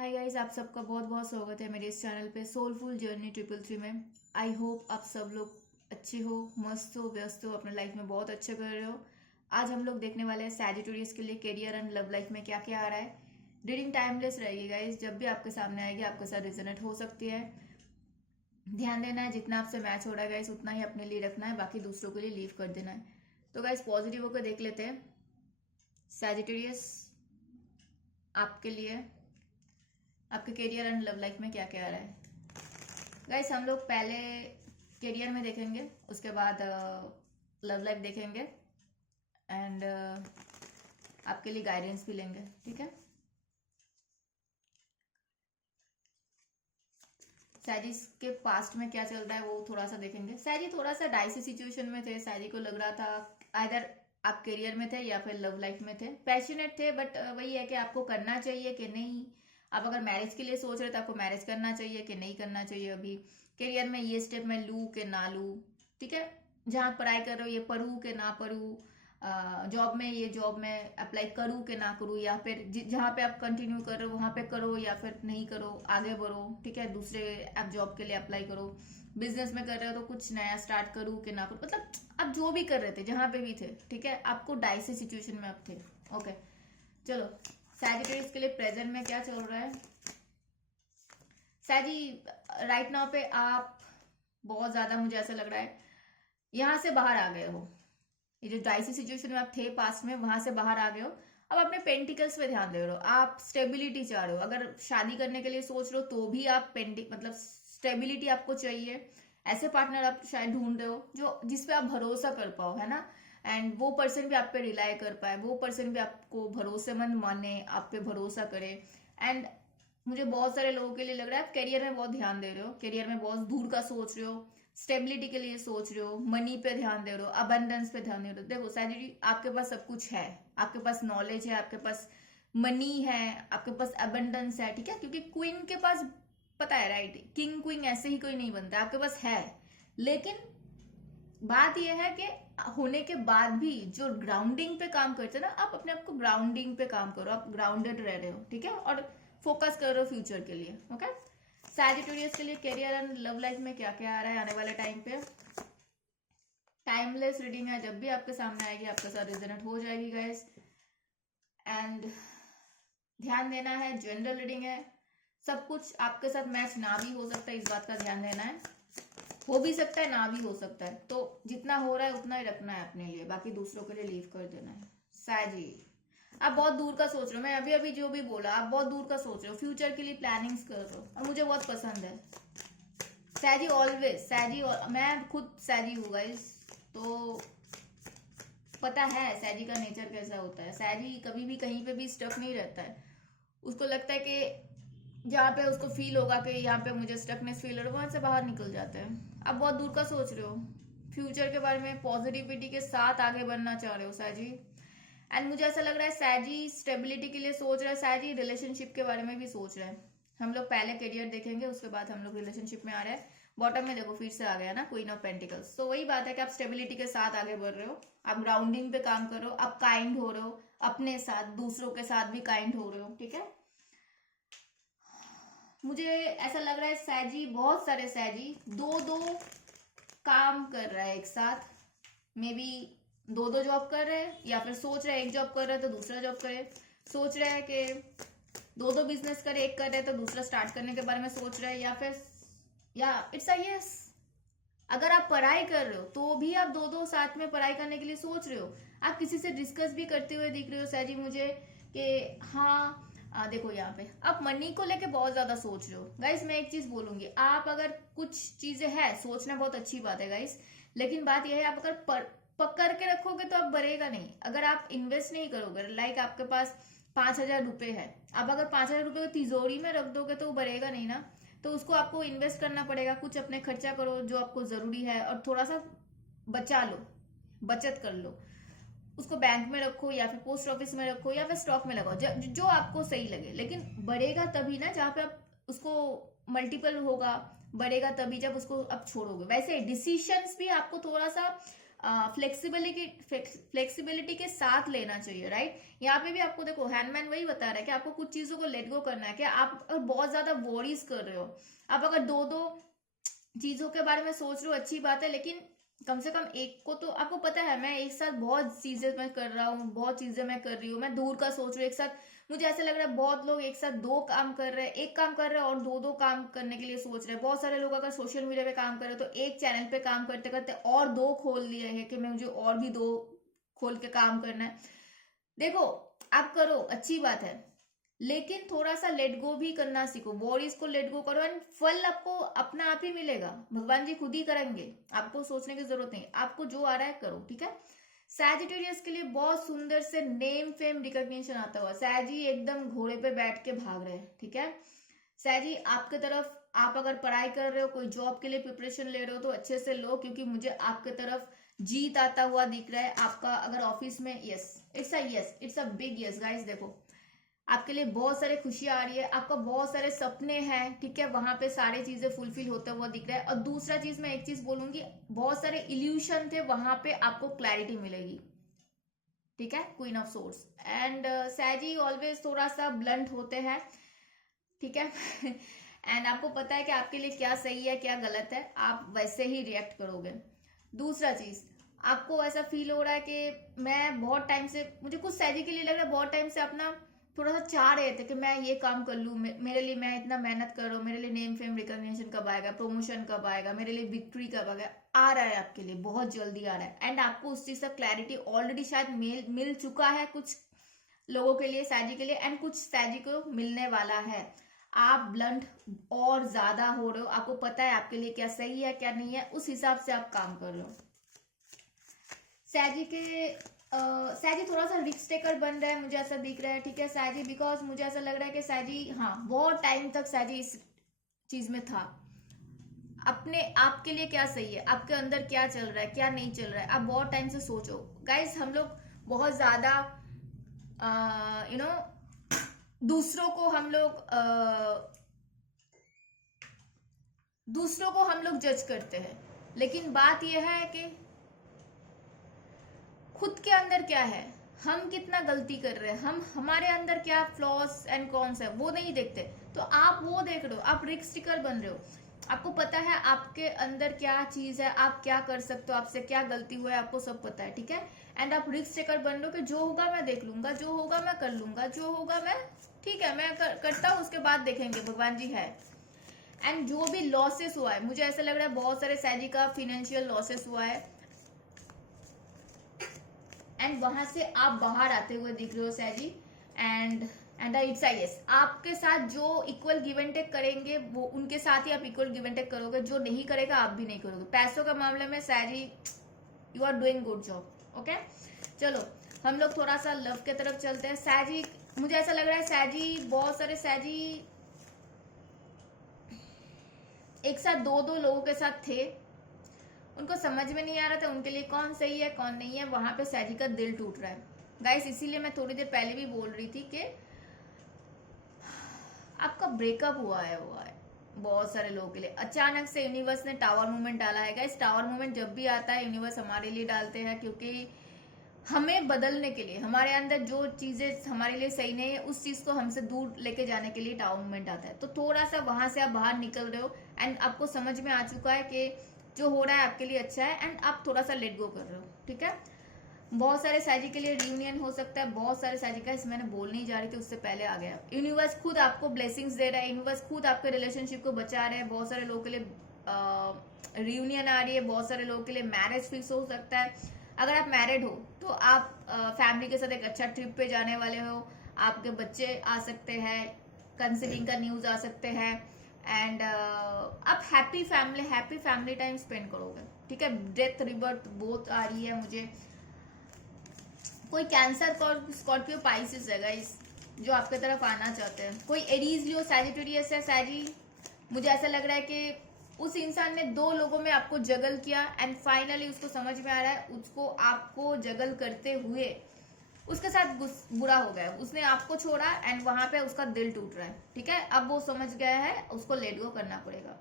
Hi guys, आप सबका बहुत बहुत स्वागत है मेरे इस चैनल पे सोलफुल जर्नी 333 में। आई होप आप सब लोग अच्छे हो, मस्त हो, व्यस्त हो, अपने लाइफ में बहुत अच्छा कर रहे हो। आज हम लोग देखने वाले हैं सैजिटेरियस के लिए करियर एंड लव लाइफ में क्या क्या आ रहा है। रीडिंग टाइमलेस रहेगी गाइस, जब भी आपके सामने आएगी आपके साथ रिजोनेट हो सकती है। ध्यान देना है, जितना आपसे मैच हो रहा है गाइस उतना ही अपने लिए रखना है, बाकी दूसरों के लिए लीव कर देना है। तो गाइस पॉजिटिव होकर देख लेते हैं सैजिटेरियस आपके लिए आपके करियर एंड लव लाइफ में क्या क्या आ रहा है। गाइस हम लोग पहले करियर में देखेंगे, उसके बाद लव लाइफ देखेंगे एंड आपके लिए गाइडेंस भी लेंगे, ठीक है। सैजी के पास्ट में क्या चल रहा है वो थोड़ा सा देखेंगे। सैजी थोड़ा सा डाइसी सिचुएशन में थे। सैजी को लग रहा था इधर आप करियर में थे या फिर लव लाइफ में थे, पैशनेट थे, बट वही है कि आपको करना चाहिए कि नहीं। आप अगर मैरिज के लिए सोच रहे थे, आपको मैरिज करना चाहिए कि नहीं करना चाहिए। अभी करियर में ये स्टेप मैं लूँ कि ना लूँ, ठीक है। जहाँ पढ़ाई कर रहे हो ये पढ़ूँ कि ना पढ़ूँ, जॉब में ये जॉब में अप्लाई करूँ कि ना करूँ, या फिर जहाँ पे आप कंटिन्यू कर रहे हो वहाँ पे करो या फिर नहीं करो, आगे बढ़ो, ठीक है। दूसरे आप जॉब के लिए अप्लाई करो। बिजनेस में कर रहे हो तो कुछ नया स्टार्ट करूँ कि ना करूँ, मतलब आप जो भी कर रहे थे जहाँ पे भी थे, ठीक है, आपको डाइसी सिचुएशन में आप थे। ओके चलो, सैजिटेरियस के लिए प्रेजेंट में क्या चल रहा है। सैजी राइट नाउ पे आप बहुत ज्यादा, मुझे ऐसा लग रहा है, यहाँ से बाहर आ गए हो। ये जो डाइसी सिचुएशन में आप थे पास्ट में, वहां से बाहर आ गए हो। अब अपने पेंटिकल्स पे ध्यान दे रहे हो, आप स्टेबिलिटी चाह रहे हो। अगर शादी करने के लिए सोच रहे हो तो भी आप पेंटिक मतलब स्टेबिलिटी आपको चाहिए। ऐसे पार्टनर आप शायद ढूंढ रहे हो जो जिसपे आप भरोसा कर पाओ, है ना। एंड वो पर्सन भी आप पे रिलाई कर पाए, वो पर्सन भी आपको भरोसेमंद माने, आप पे भरोसा करे। एंड मुझे बहुत सारे लोगों के लिए लग रहा है आप करियर में बहुत ध्यान दे रहे हो, करियर में बहुत दूर का सोच रहे हो, स्टेबिलिटी के लिए सोच रहे हो, मनी पे ध्यान दे रहे हो, अबंडेंस पे ध्यान दे रहे हो। देखो सैजिटेरियस, आपके पास सब कुछ है, आपके पास नॉलेज है, आपके पास मनी है, आपके पास अबंडेंस है, ठीक है। क्योंकि क्वीन के पास पता है, राइट, किंग क्वीन ऐसे ही कोई नहीं बनता, आपके पास है। लेकिन बात यह है कि होने के बाद भी जो ग्राउंडिंग पे काम करते हैं ना, आप अपने आप को ग्राउंडिंग पे काम करो, आप ग्राउंडेड रह रहे हो, ठीक है, और फोकस कर रहे हो फ्यूचर के लिए। ओके, सैजिटेरियस के लिए करियर एंड लव लाइफ में क्या क्या आ रहा है आने वाले टाइम पे। टाइमलेस रीडिंग है, जब भी आपके सामने आएगी आपके साथ रिजोनेट हो जाएगी गाइस। एंड ध्यान देना है, जनरल रीडिंग है, सब कुछ आपके साथ मैच ना भी हो सकता है, इस बात का ध्यान देना है। हो भी सकता है, ना भी हो सकता है, तो जितना हो रहा है उतना ही रखना है अपने लिए, बाकी दूसरों के लिए लीव कर देना है। सैजी आप बहुत दूर का सोच रहे हो, मैं अभी अभी जो भी बोला, आप बहुत दूर का सोच रहे हो, फ्यूचर के लिए प्लानिंग्स कर रहे हो, और मुझे बहुत पसंद है। सैजी ऑलवेज सैजी मैं खुद सैजी हूँ गाइस, तो पता है सैजी का नेचर कैसा होता है। सैजी कभी भी कहीं पे भी स्टक नहीं रहता है, उसको लगता है कि जहाँ पे उसको फील होगा कि यहाँ पे मुझे स्टकनेस फील हो रहा है, वहां से बाहर निकल जाते हैं। आप बहुत दूर का सोच रहे हो, फ्यूचर के बारे में पॉजिटिविटी के साथ आगे बढ़ना चाह रहे हो सैजी। एंड मुझे ऐसा लग रहा है सैजी स्टेबिलिटी के लिए सोच रहा है, सैजी रिलेशनशिप के बारे में भी सोच रहा है। हम लोग पहले करियर देखेंगे, उसके बाद हम लोग रिलेशनशिप में आ रहे हैं। बॉटम में देखो फिर से आ गया ना क्वीन ऑफ पेंटिकल्स, तो वही बात है कि आप स्टेबिलिटी के साथ आगे बढ़ रहे हो, आप ग्राउंडिंग पे काम कर रहे हो, आप काइंड हो रहे हो, अपने साथ दूसरों के साथ भी काइंड हो रहे हो, ठीक है। मुझे ऐसा लग रहा है सैजी, बहुत सारे सैजी दो दो काम कर रहा है एक साथ, मे बी दो दो जॉब कर रहे हैं, या फिर सोच रहे हैं एक जॉब कर रहे हैं तो दूसरा जॉब करे, सोच रहे हैं कि दो दो बिजनेस करे, एक कर रहे हैं तो दूसरा स्टार्ट करने के बारे में सोच रहे हैं, या फिर या इट्स अ यस। अगर आप पढ़ाई कर रहे हो तो भी आप दो दो साथ में पढ़ाई करने के लिए सोच रहे हो। आप किसी से डिस्कस भी करते हुए दिख रहे हो सैजी मुझे कि हाँ, देखो यहाँ पे आप मनी को लेके बहुत ज्यादा सोच रहे हो। गाइस मैं एक चीज बोलूंगी, आप अगर कुछ चीजें है सोचना बहुत अच्छी बात है गाइस, लेकिन बात यह है आप अगर पकड़ के रखोगे तो आप बढ़ेगा नहीं। अगर आप इन्वेस्ट नहीं करोगे, लाइक आपके पास 5,000 रुपए है, आप अगर 5,000 रुपए को तिजोरी में रख दोगे तो वो बढ़ेगा नहीं ना। तो उसको आपको इन्वेस्ट करना पड़ेगा, कुछ अपने खर्चा करो जो आपको जरूरी है, और थोड़ा सा बचा लो, बचत कर लो, उसको बैंक में रखो या फिर पोस्ट ऑफिस में रखो या फिर स्टॉक में लगाओ, जो आपको सही लगे। लेकिन बढ़ेगा तभी ना जहाँ पे आप उसको मल्टीपल होगा, बढ़ेगा तभी जब उसको आप छोड़ोगे। वैसे डिसीशंस भी आपको थोड़ा सा फ्लेक्सिबिलिटी के साथ लेना चाहिए, राइट। यहाँ पे भी आपको देखो हैंडमैन वही बता रहा है कि आपको कुछ चीजों को लेट गो करना है। कि आप अगर बहुत ज्यादा वॉरीज कर रहे हो, आप अगर दो दो चीजों के बारे में सोच रहे हो, अच्छी बात है, लेकिन कम से कम एक को तो आपको पता है मैं एक साथ बहुत चीजें मैं कर रहा हूँ, बहुत चीजें मैं कर रही हूँ, मैं दूर का सोच रही हूँ एक साथ। मुझे ऐसा लग रहा है बहुत लोग एक साथ दो काम कर रहे हैं, एक काम कर रहे हैं और दो दो काम करने के लिए सोच रहे हैं। बहुत सारे लोग अगर सोशल मीडिया पे काम कर रहे हैं तो एक चैनल पे काम करते करते और दो खोल लिए हैं कि मैं मुझे और भी दो खोल के काम करना है। देखो आप करो, अच्छी बात है, लेकिन थोड़ा सा लेट गो भी करना सीखो, वॉरीज को लेट गो करो एंड फल आपको अपना आप ही मिलेगा, भगवान जी खुद ही करेंगे, आपको सोचने की जरूरत नहीं, आपको जो आ रहा है करो, ठीक है। सैजिटेरियस के लिए बहुत सुंदर से नेम फेम रिकॉग्निशन आता हुआ, सैजी एकदम घोड़े पे बैठ के भाग रहे हैं, ठीक है। सैजी आपके तरफ, आप अगर पढ़ाई कर रहे हो, कोई जॉब के लिए प्रिपरेशन ले रहे हो तो अच्छे से लो, क्योंकि मुझे आपके तरफ जीत आता हुआ दिख रहा है। आपका अगर ऑफिस में, yes it's a big yes guys. देखो आपके लिए बहुत सारे खुशियां आ रही है, आपका बहुत सारे सपने हैं, ठीक है, वहां पे सारी चीजें फुलफिल होता हुआ दिख रहा है। और दूसरा चीज मैं एक चीज बोलूंगी, बहुत सारे इल्यूशन थे, वहां पे आपको क्लैरिटी मिलेगी, ठीक है। क्वीन ऑफ सोर्स एंड सैजी ऑलवेज थोड़ा सा ब्लंट होते हैं, ठीक है। एंड आपको पता है कि आपके लिए क्या सही है क्या गलत है, आप वैसे ही रिएक्ट करोगे। दूसरा चीज, आपको ऐसा फील हो रहा है कि मैं बहुत टाइम से, मुझे कुछ सैजी के लिए लग रहा है बहुत टाइम से अपना थोड़ा सा चाह रहे थे कि मैं ये काम कर लूँ, मेरे लिए मैं इतना मेहनत कर रहा हूँ, मेरे लिए नेम फेम रिकॉग्निशन कब आएगा, प्रमोशन कब आएगा, मेरे लिए विक्ट्री कब आएगा, आ रहा है आपके लिए, बहुत जल्दी आ रहा है। एंड आपको उस चीज का क्लैरिटी ऑलरेडी शायद मिल चुका है कुछ लोगों के लिए, सैजी के लिए, एंड कुछ सैजी को मिलने वाला है। आप ब्लंट और ज्यादा हो रहे हो, आपको पता है आपके लिए क्या सही है क्या नहीं है, उस हिसाब से आप काम कर रहे हो। सैजी के सैजी थोड़ा सा रिस्क टेकर बन रहा है, मुझे ऐसा दिख रहा है, ठीक है सैजी, बिकॉज मुझे ऐसा लग रहा है कि सैजी, हाँ बहुत टाइम तक सैजी इस चीज में था, अपने आपके लिए क्या सही है, आपके अंदर क्या चल रहा है क्या नहीं चल रहा है, आप बहुत टाइम से सोचो। गाइस हम लोग बहुत ज्यादा यू नो दूसरों को हम लोग जज करते हैं, लेकिन बात यह है कि खुद के अंदर क्या है, हम कितना गलती कर रहे हैं, हमारे अंदर क्या फ्लॉस एंड कॉन्स है वो नहीं देखते। तो आप वो देख रहे हो, आप रिस्क टेकर बन रहे हो, आपको पता है आपके अंदर क्या चीज है, आप क्या कर सकते हो, आपसे क्या गलती हुआ है, आपको सब पता है, ठीक है। एंड आप रिस्क टेकर बन रहे हो कि जो होगा मैं देख लूंगा, जो होगा मैं कर लूंगा, जो होगा मैं, ठीक है मैं करता हूँ, उसके बाद देखेंगे, भगवान जी है। एंड जो भी लॉसेस हुआ है, मुझे ऐसा लग रहा है बहुत सारे सैजी का फाइनेंशियल लॉसेस हुआ है, एंड वहां से आप बाहर आते हुए दिख रहे हो सैजी। एंड इट्स आई यस, आपके साथ जो इक्वल गिव एंड टेक करेंगे वो उनके साथ ही आप इक्वल गिव एंड टेक करोगे, जो नहीं करेगा आप भी नहीं करोगे। पैसों का मामले में सैजी you are doing good job, okay. चलो हम लोग थोड़ा सा लव के तरफ चलते हैं। सैजी, मुझे ऐसा लग रहा है सैजी, बहुत सारे सैजी एक साथ दो दो लोगों के साथ थे, उनको समझ में नहीं आ रहा था उनके लिए कौन सही है कौन नहीं है, वहां पे सैजी का दिल टूट रहा है गाइस। इसीलिए मैं थोड़ी देर पहले भी बोल रही थी कि आपका ब्रेकअप हुआ है बहुत सारे लोगों के लिए। अचानक से यूनिवर्स ने टावर मूवमेंट डाला है गाइस। टावर मूवमेंट जब भी आता है यूनिवर्स हमारे लिए डालते हैं, क्योंकि हमें बदलने के लिए, हमारे अंदर जो चीजें हमारे लिए सही नहीं है उस चीज को हमसे दूर लेके जाने के लिए टावर मूवमेंट आता है। तो थोड़ा सा वहां से आप बाहर निकल रहे हो एंड आपको समझ में आ चुका है कि जो हो रहा है आपके लिए अच्छा है, एंड आप थोड़ा सा लेट गो कर रहे हो, ठीक है। बहुत सारे सैजी के लिए रियूनियन हो सकता है, बहुत सारे सैजी का, मैंने बोल नहीं जा रही थी उससे पहले आ गया। यूनिवर्स खुद आपको ब्लेसिंग्स दे रहा है, यूनिवर्स खुद आपके रिलेशनशिप को बचा रहे हैं। बहुत सारे लोगों के लिए रियूनियन आ रही है, बहुत सारे लोगों के लिए मैरिज फिक्स हो सकता है। अगर आप मैरिड हो तो आप फैमिली के साथ एक अच्छा ट्रिप पे जाने वाले हो, आपके बच्चे आ सकते हैं, कंसीविंग का न्यूज आ सकते हैं, एंड आप हैप्पी फैमिली टाइम स्पेंड करोगे, ठीक है। डेथ रिबर्थ बोथ आ रही है मुझे। कोई कैंसर, स्कॉर्पियो, पाइसिस है गाइस जो आपके तरफ आना चाहते हैं। कोई एरीज लियो, सैजिटेरियस है सैजी। मुझे ऐसा लग रहा है कि उस इंसान ने दो लोगों में आपको जगल किया एंड फाइनली उसको समझ में आ रहा है, उसको आपको जगल करते हुए उसके साथ बुरा हो गया, उसने आपको छोड़ा एंड वहां पे उसका दिल टूट रहा है, ठीक है। अब वो समझ गया है, उसको लेट गो करना पड़ेगा।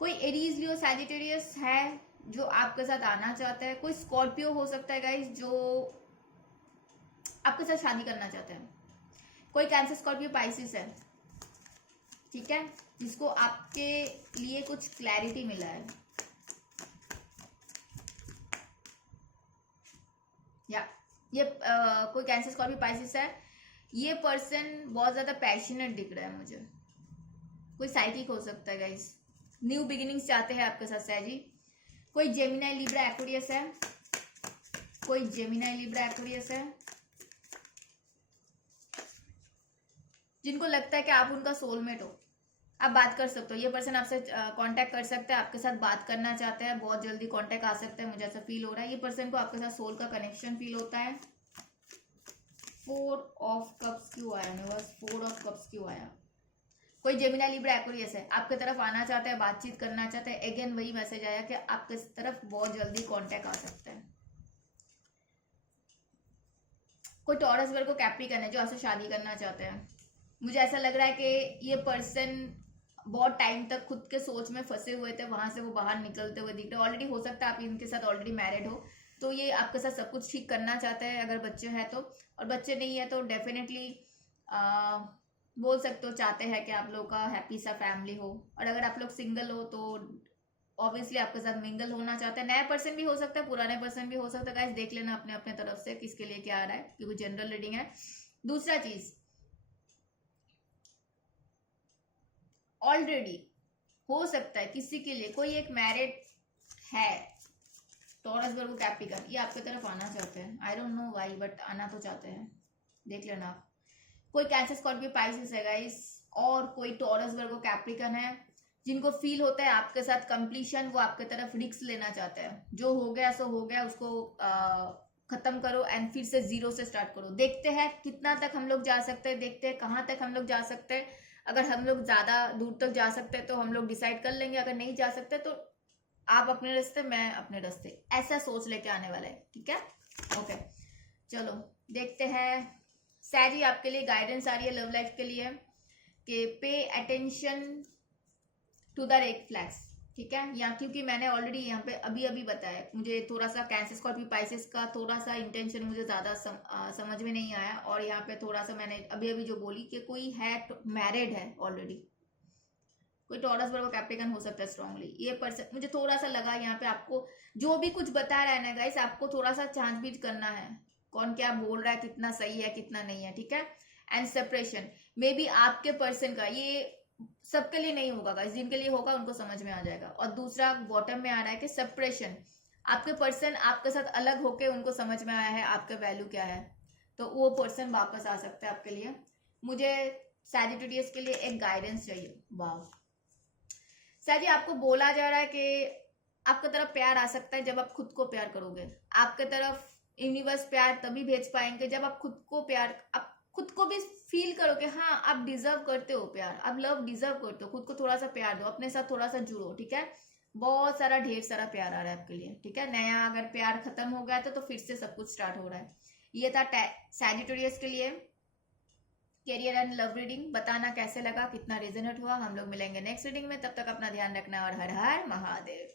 कोई एरीज लियो, सैजिटेरियस है, जो आपके साथ आना चाहता है। कोई स्कॉर्पियो हो सकता है गाइस जो आपके साथ शादी करना चाहता है। कोई कैंसर, स्कॉर्पियो, पाइसिस है, ठीक है, जिसको आपके लिए कुछ क्लैरिटी मिला है। या ये कोई कैंसर, स्कॉर्पियो, पाइसिस है। ये पर्सन बहुत ज्यादा पैशनेट दिख रहा है मुझे। कोई साइकिक हो सकता है गाइस। न्यू बिगिनिंग्स चाहते हैं आपके साथ सैजी। कोई जेमिनाई, लिब्रा, एक्वेरियस है। कोई जेमिनाई, लिब्रा, एक्वेरियस है जिनको लगता है कि आप उनका सोलमेट हो। आप बात कर सकते हो। ये पर्सन आपसे कांटेक्ट कर सकता है, आपके साथ बात करना चाहता है, बहुत जल्दी कांटेक्ट आ सकता है, मुझे ऐसा फील हो रहा है। ये पर्सन को आपके साथ सोल का कनेक्शन फील होता है। 4 ऑफ कप्स क्यों आया मेरे पास? 4 ऑफ कप्स क्यों आया? कोई जेमिनाई, लिब्रा, एक्वेरियस है, आपके तरफ आना चाहता है, बातचीत करना चाहता है। अगेन वही मैसेज आया कि आपके तरफ बहुत जल्दी कांटेक्ट आ सकता है। कोई टॉरस, वर्गो, कैप्रिकॉर्न है जो आपसे शादी करना चाहते हैं। मुझे ऐसा लग रहा है कि ये पर्सन बहुत टाइम तक खुद के सोच में फंसे हुए थे, वहां से वो बाहर निकलते हुए दिख रहे। ऑलरेडी हो सकता है आप इनके साथ ऑलरेडी मैरिड हो, तो ये आपके साथ सब कुछ ठीक करना चाहता है अगर बच्चे हैं तो। और बच्चे नहीं है तो डेफिनेटली बोल सकते हो चाहते हैं कि आप लोग का हैप्पी सा फैमिली हो। और अगर आप लोग सिंगल हो तो ऑब्वियसली आपके साथ मिंगल होना चाहते हैं। नया पर्सन भी हो सकता है, पुराने पर्सन भी हो सकता है। गाइस देख लेना अपने अपने तरफ से किसके लिए क्या आ रहा है, क्योंकि जनरल रीडिंग है। दूसरा चीज, ऑलरेडी हो सकता है किसी के लिए कोई एक मैरिड है, टॉरस, वर्गो, कैप्रिकॉर्न, ये आपकी तरफ आना चाहते हैं। I don't know why but आना तो चाहते हैं, देख लेना आप। कोई कैंसर, स्कॉर्पियो, पाइसिस है गाइस, और कोई टॉरस, वर्गो, कैप्रिकॉर्न है जिनको फील होता है आपके साथ कंप्लीशन, वो आपके तरफ रिस्क लेना चाहते हैं। जो हो गया सो हो गया, उसको खत्म करो एंड फिर से जीरो से स्टार्ट करो। देखते हैं कितना तक हम लोग जा सकते हैं, देखते हैं कहाँ तक हम लोग जा सकते हैं। अगर हम लोग ज्यादा दूर तक जा सकते हैं तो हम लोग डिसाइड कर लेंगे, अगर नहीं जा सकते तो आप अपने रास्ते, मैं अपने रास्ते, ऐसा सोच लेके आने वाला है, ठीक है। ओके चलो देखते हैं। सैजी आपके लिए गाइडेंस आ रही है लव लाइफ के लिए कि pay attention to the red flags, ठीक है। यहाँ क्योंकि मैंने ऑलरेडी यहाँ पे अभी अभी बताया, मुझे थोड़ा सा कैंसर, स्कॉर्पियो, पाइसेस का थोड़ा सा इंटेंशन मुझे ज्यादा समझ में नहीं आया। और यहाँ पे थोड़ा सा मैंने अभी अभी जो बोली कि कोई है मैरिड है ऑलरेडी, कोई टॉरस, वर्गो, कैप्रिकॉर्न हो सकता है स्ट्रांगली। ये पर्सन मुझे थोड़ा सा लगा यहाँ पे, आपको जो भी कुछ बता रहा है ना गाइस, आपको थोड़ा सा छांछबीच करना है, कौन क्या बोल रहा है, कितना सही है कितना नहीं है, ठीक है। एंड सेपरेशन मे बी आपके पर्सन का, ये सबके लिए नहीं होगा गाइस, जिनके लिए होगा उनको समझ में आ जाएगा। और दूसरा बॉटम में आ रहा है कि सेपरेशन, आपके पर्सन आपके साथ अलग होके उनको समझ में आया है आपका वैल्यू क्या है, तो वो पर्सन वापस आ सकता है आपके लिए। मुझे सैजिटेरियस के लिए एक गाइडेंस चाहिए। वाह सैजी, आपको बोला जा रहा है कि आपकी तरफ प्यार आ सकता है जब आप खुद को प्यार करोगे। आपके तरफ यूनिवर्स प्यार तभी भेज पाएंगे जब आप खुद को प्यार, आप खुद को भी फील करो कि हाँ आप डिजर्व करते हो प्यार, आप लव डिजर्व करते हो। खुद को थोड़ा सा प्यार दो, अपने साथ थोड़ा सा जुड़ो, ठीक है। बहुत सारा ढेर सारा प्यार आ रहा है आपके लिए, ठीक है। नया अगर प्यार खत्म हो गया तो फिर से सब कुछ स्टार्ट हो रहा है। ये था सैजिटेरियस के लिए कैरियर एंड लव रीडिंग। बताना कैसे लगा, कितना रेजोनेट हुआ। हम लोग मिलेंगे नेक्स्ट रीडिंग में, तब तक अपना ध्यान रखना और हर हर महादेव।